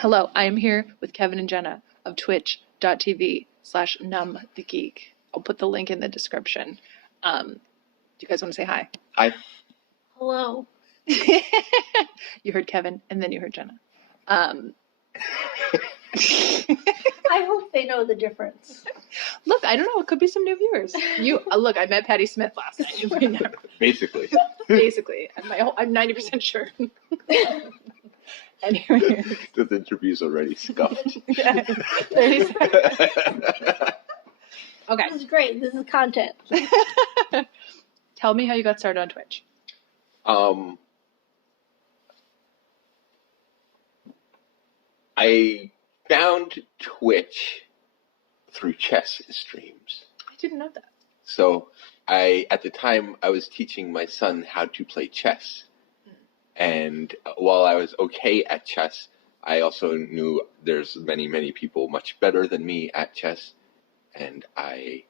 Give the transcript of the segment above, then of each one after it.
Hello, I am here with Kevin and Jenna of twitch.tv/KNUMBTHEGEEK. I'll put the link in the description. Do you guys want to say hi? Hi. Hello. You heard Kevin and then you heard Jenna. I hope they know the difference. Look, I don't know. It could be some new viewers. Look, I met Patty Smith last night. Basically. I'm 90% sure. Anyway. This interview's already scuffed. Yeah, 30 seconds. Okay. This is great. This is content. Tell me how you got started on Twitch. I found Twitch through chess streams. I didn't know that. So at the time, I was teaching my son how to play chess. And while I was okay at chess, I also knew there's many, many people much better than me at chess. And I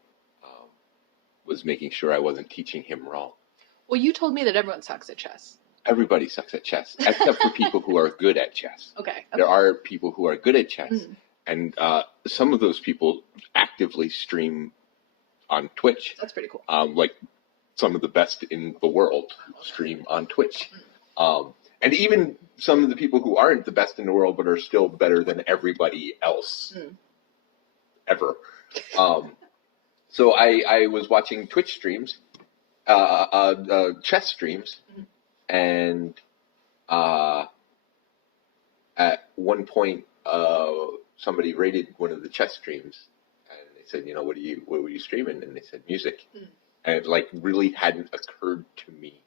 was making sure I wasn't teaching him wrong. Well, you told me that everyone sucks at chess. Everybody sucks at chess, except for people who are good at chess. Okay. There are people who are good at chess, and some of those people actively stream on Twitch. That's pretty cool. Like some of the best in the world stream on Twitch. And even some of the people who aren't the best in the world, but are still better than everybody else ever. So I was watching Twitch streams, chess streams, and at one point somebody rated one of the chess streams, and they said, you know, what were you streaming? And they said music, and it like really hadn't occurred to me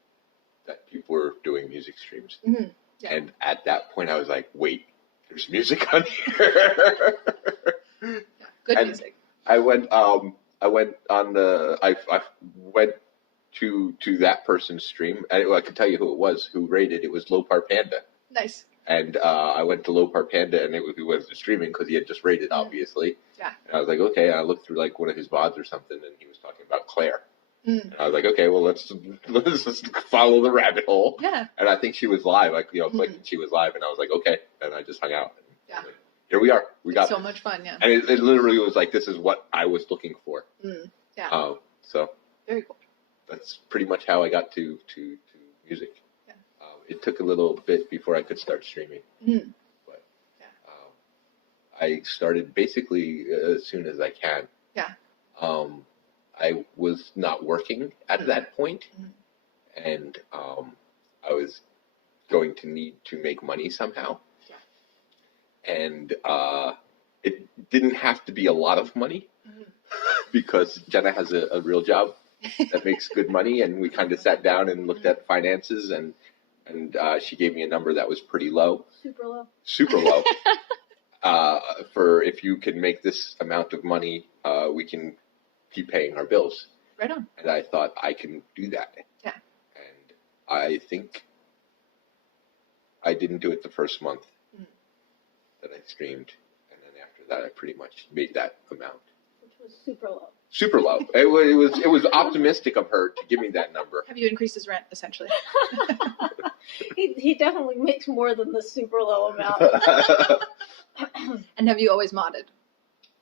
that people were doing music streams. Yeah. And at that point, I was like, wait, there's music on here. Good and music. I went to that person's stream. I could tell you who it was who rated. It was Lopar Panda. Nice. And I went to Lopar Panda, and he wasn't streaming because he had just rated, obviously. Yeah. And I was like, okay. And I looked through like one of his VODs or something, and he was talking about Claire. And I was like, okay, well, let's just follow the rabbit hole. Yeah. And I think she was live, clicked and she was live, and I was like, okay. And I just hung out. Yeah. Like, here we are. We got so much fun, yeah. And it literally was like, this is what I was looking for. Yeah. So. Very cool. That's pretty much how I got to music. Yeah. It took a little bit before I could start streaming. But I started basically as soon as I can. Yeah. I was not working at that point, and I was going to need to make money somehow. Yeah. And it didn't have to be a lot of money because Jenna has a real job that makes good money, and we kind of sat down and looked at finances, and she gave me a number that was pretty low. Super low. For if you can make this amount of money, we can keep paying our bills. Right on. And I thought I can do that. Yeah. And I think I didn't do it the first month that I streamed, and then after that I pretty much made that amount. Which was super low. Super low. It was optimistic of her to give me that number. Have you increased his rent, essentially? He definitely makes more than the super low amount. And have you always modded?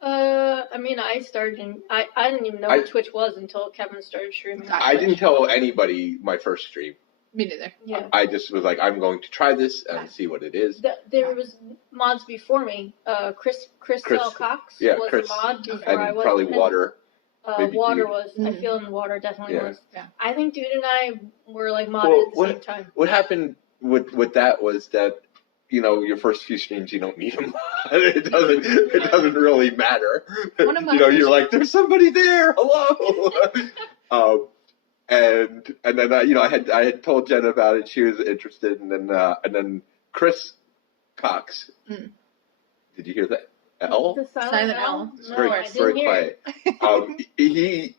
I mean, I didn't even know what Twitch was until Kevin started streaming. I didn't tell anybody my first stream. Me neither. Yeah. I just was like, I'm going to try this and see what it is. There was mods before me. Chris L. Cox was a mod before I was. Probably Water. Water was. I feel in Water definitely was. Yeah. I think Dude and I were like modded at the same time. What happened with that was that, you know, your first few streams, you don't need them. It doesn't really matter. You know, you're like, there's somebody there. Hello. And then I had told Jenna about it. She was interested, and then Chris Cox. Did you hear that? L? The silent L. It's very quiet. He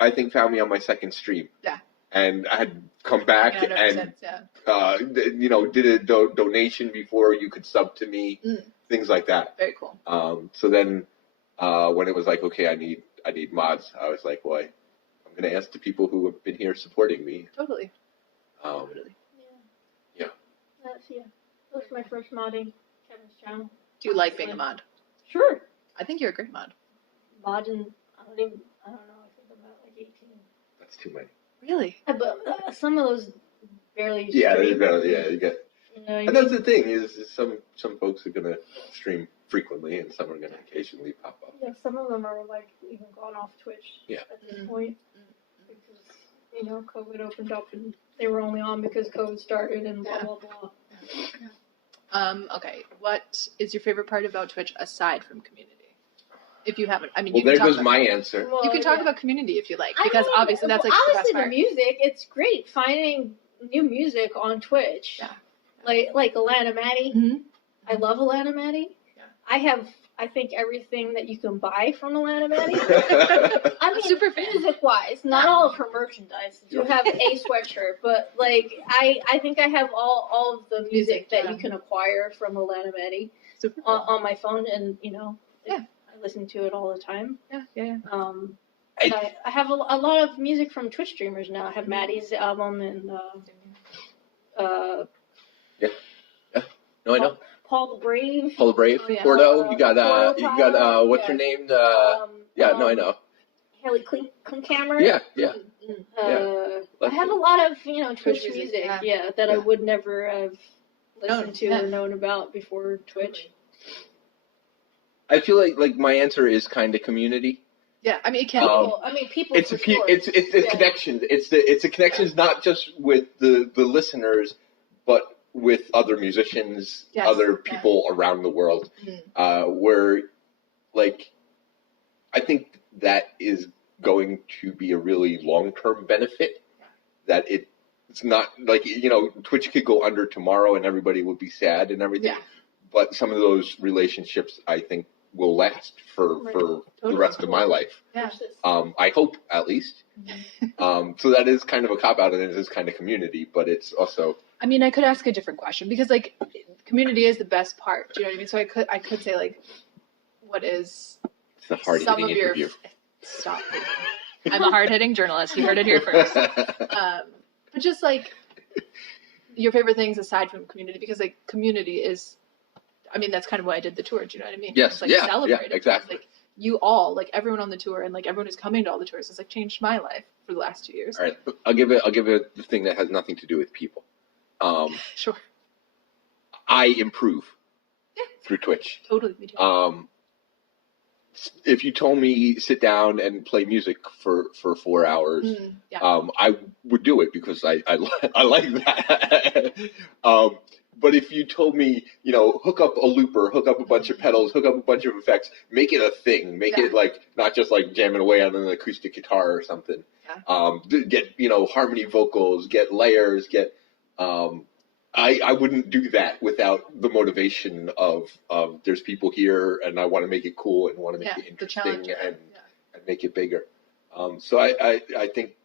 I think found me on my second stream. Yeah. And I had come back and did a donation before you could sub to me, things like that. Very cool. So then when it was like, okay, I need mods, I was like, boy, I'm going to ask the people who have been here supporting me. Totally. Yeah. That was my first modding. Kevin's channel. Do you like being a mod? Sure. I think you're a great mod. Mod and I don't know. I think I'm at like 18. That's too many. Really? But some of those barely. Yeah, stream. you get. You know what I And mean? that's the thing is some folks are gonna stream frequently, and some are gonna occasionally pop up. Yeah, some of them are like even gone off Twitch. Yeah. At this point, because COVID opened up and they were only on because COVID started and blah blah blah. Okay. What is your favorite part about Twitch aside from community? If you haven't, I mean, Well, you can there talk goes about my answer. Well, You can talk about community if you like, because obviously that's like the best obviously part. the music. It's great finding new music on Twitch. Yeah. Like Alanna Maddie. Mm-hmm. I love Alanna Maddie. Yeah. I think everything that you can buy from Alanna Maddie. I mean, Super fan. music-wise, not all of her merchandise. I do have a sweatshirt, but like I think I have all of the music that you can acquire from Alanna Maddie on my phone, and I listen to it all the time. Yeah. I have a lot of music from Twitch streamers now. I have Maddie's album and No, I know. Paul the Brave. Paul the Brave, Oh, yeah. Porto. You got Porto, what's her name? I know. Haley Klinkhammer. Yeah. I have a lot of Twitch music, that I Yeah. would never have listened to or known about before Twitch. I feel like my answer is kind of community. Yeah, I mean, it can People. It's for a sure. it's the connections. It's the connections not just with the listeners, but with other musicians, Yes. other people around the world. Where, like, I think that is going to be a really long-term benefit. That it's not like Twitch could go under tomorrow and everybody would be sad and everything. Yeah. But some of those relationships, I think, will last for the rest of my life. Yeah. I hope, at least. So that is kind of a cop-out, and it is kind of community, but it's also... I mean, I could ask a different question, because, like, community is the best part. Do you know what I mean? So I could say, like, what is It's a hard-hitting interview. Stop. I'm a hard-hitting journalist. You heard it here first. But just, like, your favorite things aside from community, because, like, community is... I mean, that's kind of why I did the tour. Do you know what I mean? Yes, it's like yeah, celebrated. exactly. Like, you all, like, everyone on the tour and, like, everyone who's coming to all the tours has, like, changed my life for the last 2 years. All right, I'll give it the thing that has nothing to do with people. Sure. I improve through Twitch. Totally, me too. If you told me sit down and play music for 4 hours, I would do it because I like that. But if you told me, hook up a looper, hook up a bunch of pedals, hook up a bunch of effects, make it a thing, make it like not just like jamming away on an acoustic guitar or something. Get harmony vocals, get layers, get. I wouldn't do that without the motivation of there's people here and I want to make it cool and want to make it interesting and make it bigger. So I think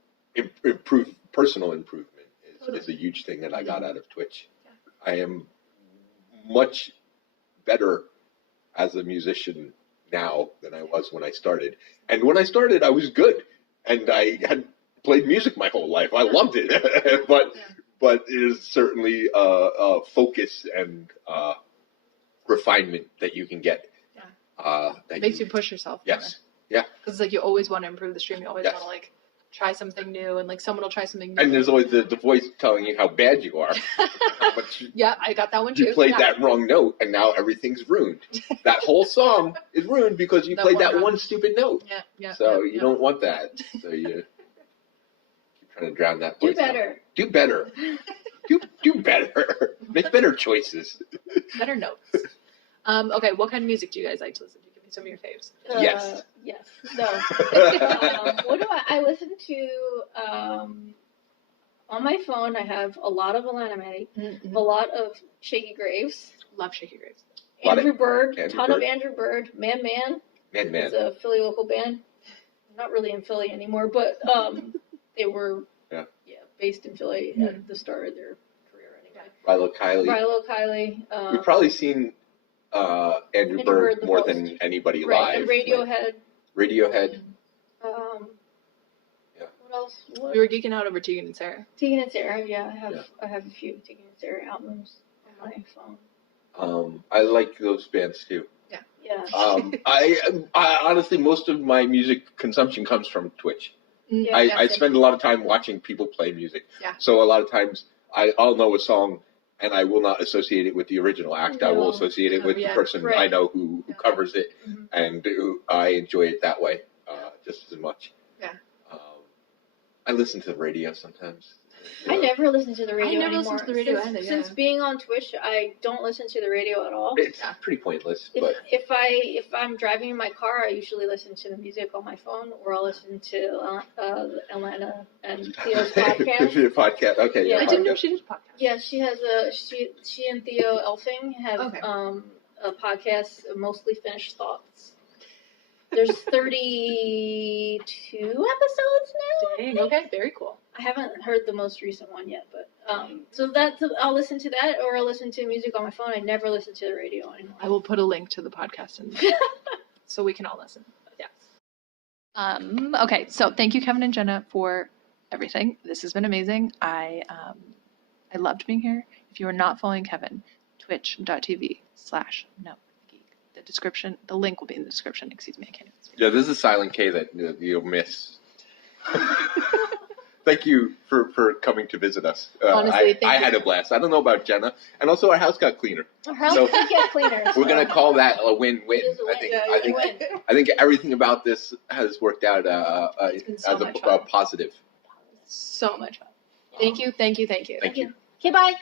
personal improvement is a huge thing that I got out of Twitch. I am much better as a musician now than I was when I started. And when I started, I was good. And I had played music my whole life. I loved it. But it is certainly a focus and refinement that you can get. It makes you push yourself. Yes. Yeah. Because it's like you always want to improve the stream. You always want to, like, try something new, and like someone will try something new. And there's always the voice telling you how bad you are. How much I got that one too. You played that wrong note, and now everything's ruined. That whole song is ruined because you played that one stupid note. So you don't want that. So you keep trying to drown that voice. Do better. Out. Do better. do better. Make better choices. Better notes. Okay, what kind of music do you guys like to listen to? Give me some of your faves. Yes. Yes. No. What do I listen to? On my phone, I have a lot of Alanna Maddie, a lot of Shaky Graves. Love Shaky Graves. Andrew Bird, ton of Andrew Bird. Man. It's a Philly local band. Not really in Philly anymore, but they were based in Philly at the start of their career anyway. Rilo Kiley. We've probably seen Andrew Bird more than anybody live. And Radiohead. What else? We were geeking out over Tegan and Sarah. Tegan and Sarah, I have a few Tegan and Sarah albums on my I like those bands too. Yeah. I honestly, most of my music consumption comes from Twitch. Yeah, I spend a lot of time watching people play music. Yeah. So a lot of times I'll know a song and I will not associate it with the original act. I will associate it with the person I know who covers it, and I enjoy it that way just as much. Yeah. I listen to the radio sometimes. I never listen to the radio anymore. Listen to the radio since being on Twitch, I don't listen to the radio at all. It's pretty pointless. But if I'm driving in my car, I usually listen to the music on my phone, or I'll listen to Alanna and Theo's podcast. Podcast, okay. Yeah, I didn't know she did a podcast. Yeah, she has she and Theo Elfing have a podcast, Mostly Finished Thoughts. There's 32 episodes now. Dang, okay, very cool. I haven't heard the most recent one yet, but so I'll listen to that, or I'll listen to music on my phone. I never listen to the radio anymore. I will put a link to the podcast so we can all listen. Yeah. Okay, so thank you, Kevin and Jenna, for everything. This has been amazing. I loved being here. If you are not following Kevin, twitch.tv/KNUMBTHEGEEK. The link will be in the description. Excuse me, I can't even speak. Yeah, this is a silent K that you'll miss. Thank you for coming to visit us. Honestly, I had a blast. I don't know about Jenna, and also our house got cleaner. Our house did get cleaner. We're gonna call that a win-win. I think everything about this has worked out as a positive. So much fun. Thank you. Okay, bye.